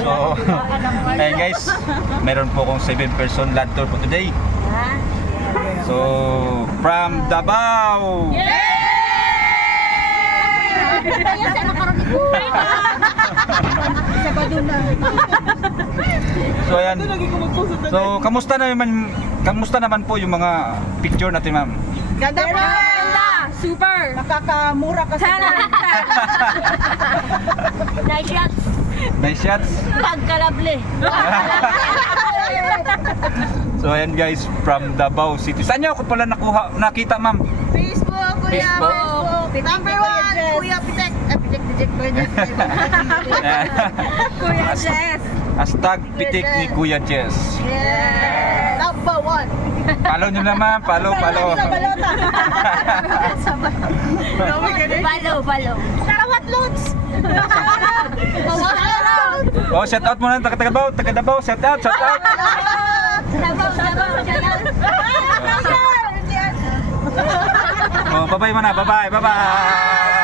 So, ayun guys, meron po akong 7-person land tour po today. So, from Davao! So ayan. So kamusta naman po yung mga picture natin, ma'am? Ganda po! Super! Nakakamura ka sa Nice shots! Nice shots. Pagkalabli! So ayan guys, from Davao City. Saan niyo ako pala nakita, ma'am? Facebook, Kuya! Facebook. Number 1, Kuya Pitek! Pitek, Kuya Jess! Kuya Jess! Hashtag pitik ni Kuya Jess. Yeah! Number 1! Follow nyo naman, follow. Sa balota! Follow! Karawat lots! Oh, shout out muna taga Davao, shout out. Sabaw! Oh, bye-bye muna, bye-bye.